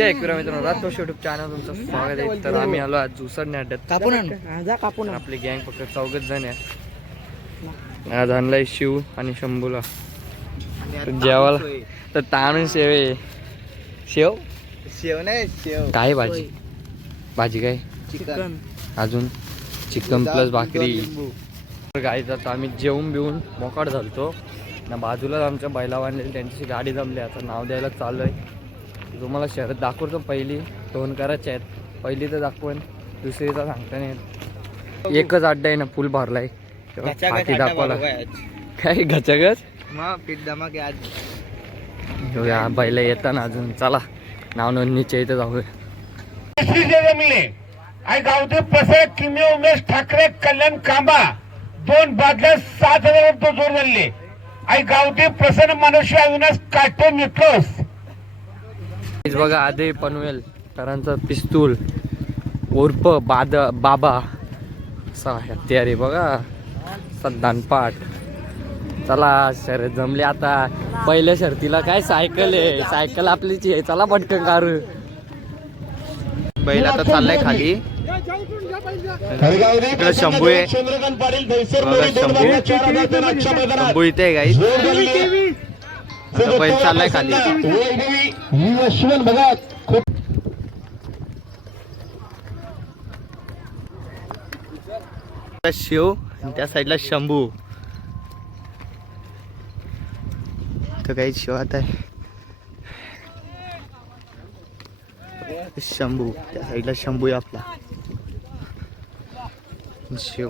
जय एकविरा मित्रांनो, रातोष YouTube channel तुमचं स्वागत आहे. तर आम्ही आलो आज जुसरणे अड्ड्यात. कापून आपली गँग फक्त 4 जण आहे. आज आणलाय शिव आणि शंभूला जेवायला. तर ताणून शेव शेव शेव नाही शेव काय भाजी भाजी काय चिकन अजून चिकन प्लस भाकरी. गाई जातो आम्ही जेवून बिवून मोकाट झालतो ना. बाजूलाच आमच्या बैला बांधलेली त्यांची गाडी जमली. आता नाव द्यायला चालू आहे. तुम्हाला शहरात दाखवतो. पहिली 2 करायचे आहेत. पहिली तर दाखवून दुसरीचा सांगता नाही. एकच अड्डा आहे ना, फुल भरलाय. फाटी दाखवायला काय गचगच मग पीठ धमाके आज या बैला येताना अजून. चला नाव नोंदणीच्या इथं जाऊ. जमले आई गावदेव प्रसाद किमे उमेश ठाकरे कल्याण कांबा 2 बादल्या 7,000 तो जोर झाले. आई गावदेव प्रसन्न मनुष्य अविनाश काटे मित्रोस बघा आदे पनवेल करांचा पिस्तूल उर्फ बाबा असा हत्यारे बघा सद्दानपाठ. चला शर्यत जमले आता. पहिल्या शर्तीला काय सायकल आहे. सायकल आपलीच आहे. चला पटकन कारू. बैल आता चाललाय खाली. इकडे शंभू आहे. शंभू इथे आहे गाई. बैल चाललाय खाली. शिव त्या साईडला शंभू. तर काही शिव आता आहे. शंभू त्या साईडला शंभू आहे आपला शिव.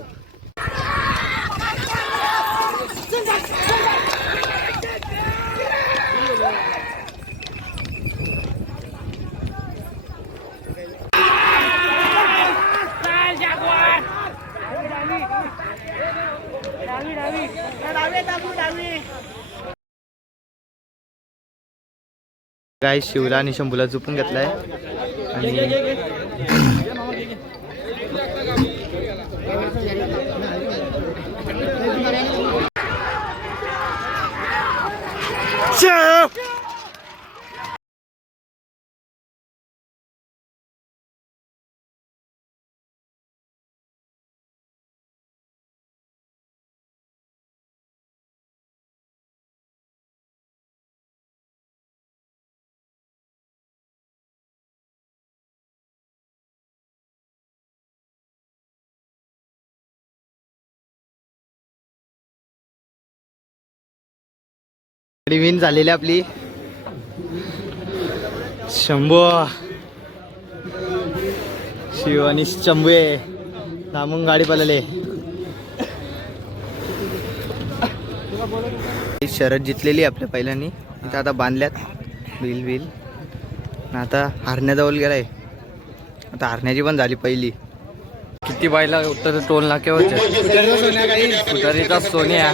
काय शिवला आणि शंभूला झोपून घेतलाय. आणि विन झालेली आपली. शंभू शिव आणि शंभू थांबून गाडी पळाले. शरद जितलेली आपल्या पहिल्यानी. इथं आता बांधल्यात बिल आता हरण्याजवळ गेलाय. आता हरण्याची पण झाली पहिली. किती बायला उत्तर टोल नाक्यावर सुतारीचा सोन्या.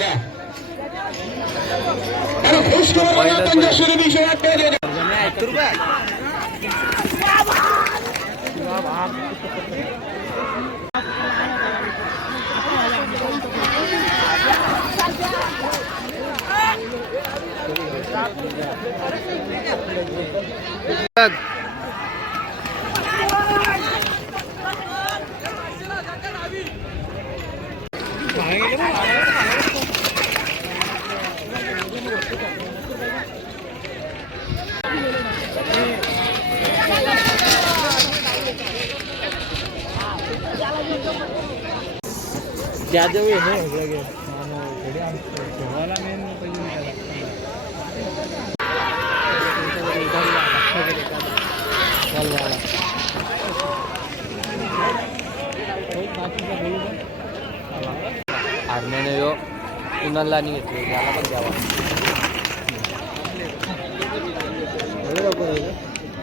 आरण्याने यो कुणाला नाही घेतले. याला पण द्यावा.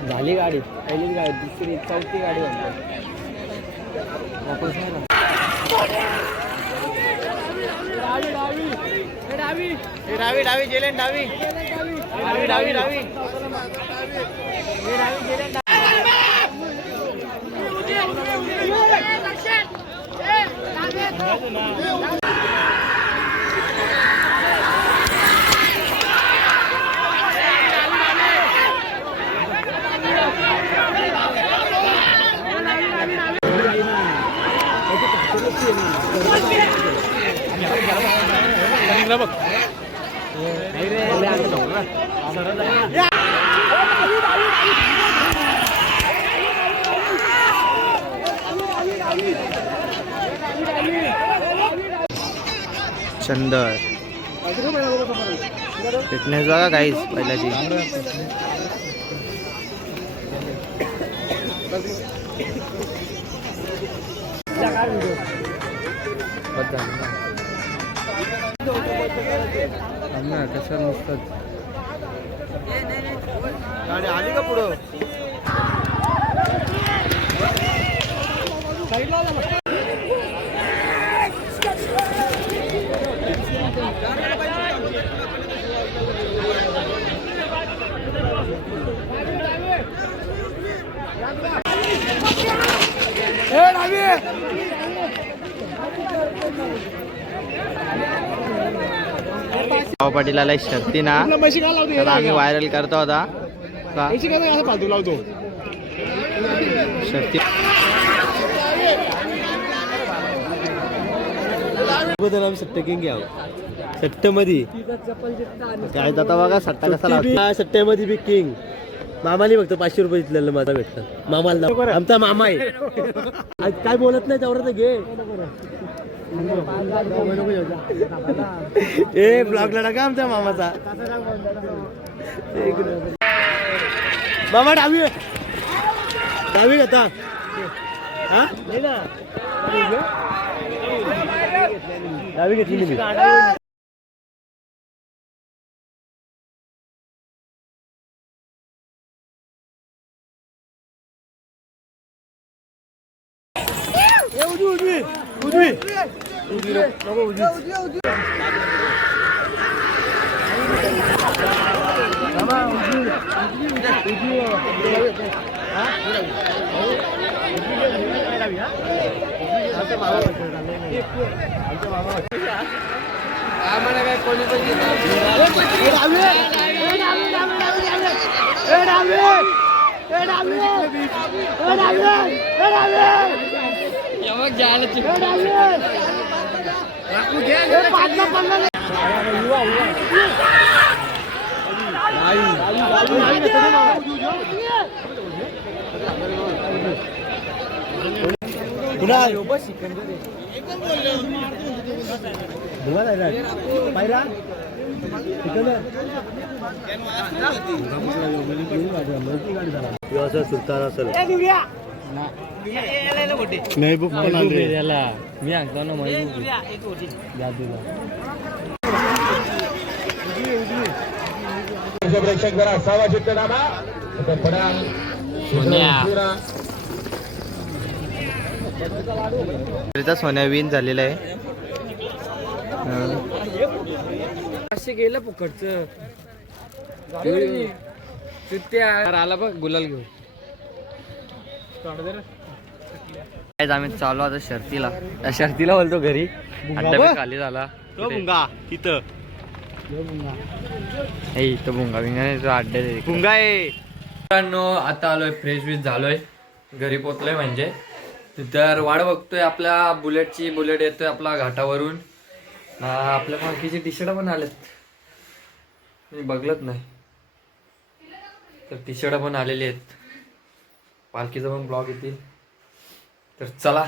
झाली गाडी. पहिलीच गाडी. दुसरी 4थी गाडी डावी जेलेन डावी. चंदर फिटनेस बघा काहीच पहिल्याची. कसं नुसतं गाडी आली का पुढं? पाटीला शक्ती ना त्याला आम्ही व्हायरल करतो होता का शक्ती सट्ट्यामध्ये काय जाता बघा सट्टा कसा लावतो. सट्ट्यामध्ये बी किंग मामाली फक्त 500 रुपये इथलं माझा भेटतं. मामाला आमचा मामा आहे. आज काय बोलत नाही त्यावर घे. ए ब्लॉगला टाका आमच्या मामाचा. मामा डावी डावी घेता हा डावी घेतली मी. सुलतान असेल महबूब याला मी सांगतो ना महबूब प्रेक्षक जरा असावा चित्तनामा सोन्या विन झालेला आहे. गेलं फुकटचं आला बघ गुलाल घेऊन. आम्ही चालू आता शर्तीला. त्या शर्तीला बोलतो घरी अड्डा खाली झाला तिथं तो भुंगा बिंगा नाही तो अड्डा भुंगा आहे. मित्रांनो आता आलोय फ्रेश बीस झालोय घरी पोचलोय म्हणजे. तर वाट बघतोय आपल्या बुलेटची. बुलेट येतोय आपला घाटावरून. आपल्या पालखीचे टी शर्ट पण आलेत मी बघलत नाही. तर टी शर्ट पण आलेली आहेत. पालखीचा पण ब्लॉग येतील. तर चला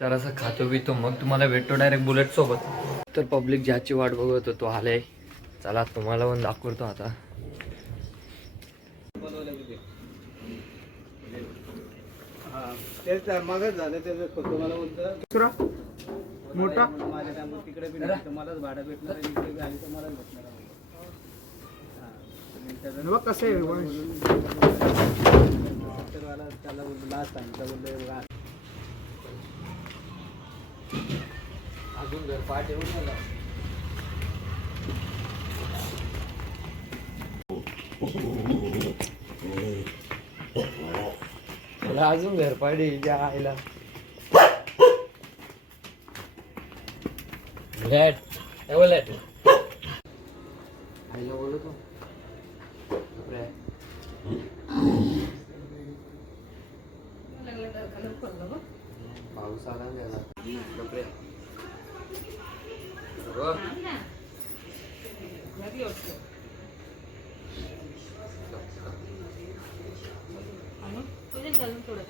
तर असं खातो पितो मग तुम्हाला भेटतो डायरेक्ट बुलेट सोबत. तर पब्लिक ज्याची वाट बघत होतो आले. चला तुम्हाला पण दाखवतो आता. मोठा तिकडे तुम्हालाच भाडं भेटणार आहे. इकडे गाडी तुम्हालाच भेटणार आहे. कसं आहे त्याला लास्ट सांगितलं अजून घर पाठ येऊन झाला. अजून घर पाठ येईल आईला. आईला बोलतो पाऊस आला कपडे तुझे घालून थोडं.